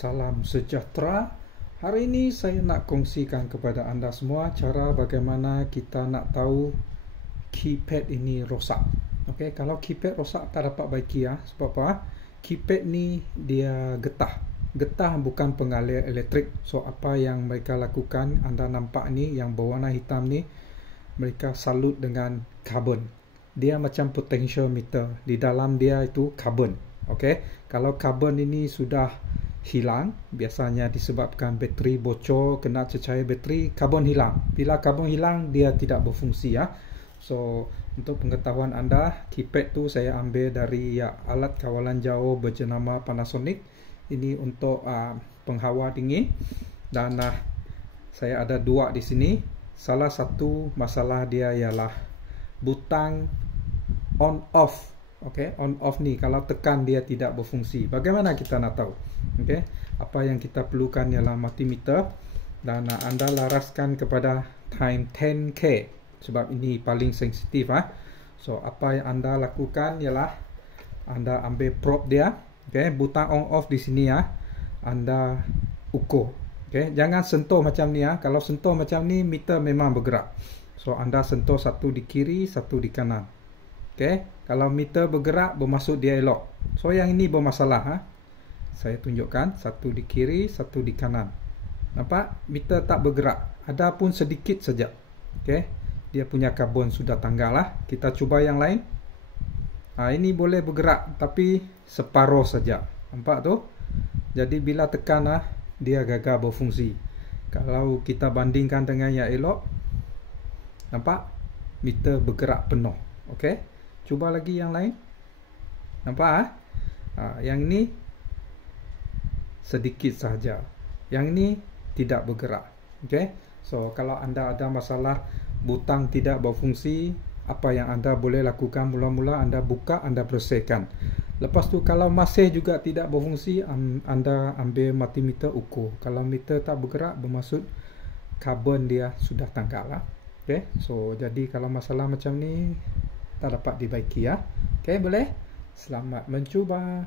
Salam sejahtera. Hari ini saya nak kongsikan kepada anda semua cara bagaimana kita nak tahu keypad ini rosak. Okey, kalau keypad rosak tak dapat baiki ya. Sebab apa? Keypad ni dia getah. Getah bukan pengalir elektrik. So apa yang mereka lakukan, anda nampak ni yang berwarna hitam ni, mereka salut dengan karbon. Dia macam potential meter. Di dalam dia itu karbon. Okey, kalau karbon ini sudah hilang, biasanya disebabkan bateri bocor, kena cecair bateri, karbon hilang. Bila karbon hilang, dia tidak berfungsi ya. So untuk pengetahuan anda, keypad tu saya ambil dari alat kawalan jauh berjenama Panasonic. Ini untuk penghawa dingin. Dan saya ada dua di sini. Salah satu masalah dia ialah butang on off. Okey, on off ni kalau tekan dia tidak berfungsi. Bagaimana kita nak tahu? Okey, apa yang kita perlukan ialah multimeter dan anda laraskan kepada time 10K sebab ini paling sensitif So apa yang anda lakukan ialah anda ambil probe dia, okey, butang on off di sini anda ukur. Okey, jangan sentuh macam ni Kalau sentuh macam ni meter memang bergerak. So anda sentuh satu di kiri, satu di kanan. Okay, kalau meter bergerak bermaksud dia elok. So yang ini bermasalah Saya tunjukkan satu di kiri, satu di kanan. Nampak? Meter tak bergerak. Ada pun sedikit saja. Okay, dia punya karbon sudah tanggal Kita cuba yang lain. Ini boleh bergerak tapi separuh saja. Nampak tu? Jadi bila tekan dia gagal berfungsi. Kalau kita bandingkan dengan yang elok, nampak? Meter bergerak penuh. Okay, cuba lagi yang lain. Nampak yang ini sedikit sahaja. Yang ini tidak bergerak. Okay, so kalau anda ada masalah butang tidak berfungsi, apa yang anda boleh lakukan, mula-mula anda buka, anda bersihkan. Lepas tu kalau masih juga tidak berfungsi, anda ambil multimeter ukur. Kalau meter tak bergerak, bermaksud karbon dia sudah tanggal Okay, so jadi kalau masalah macam ni tak dapat dibaiki Okey, boleh? Selamat mencuba.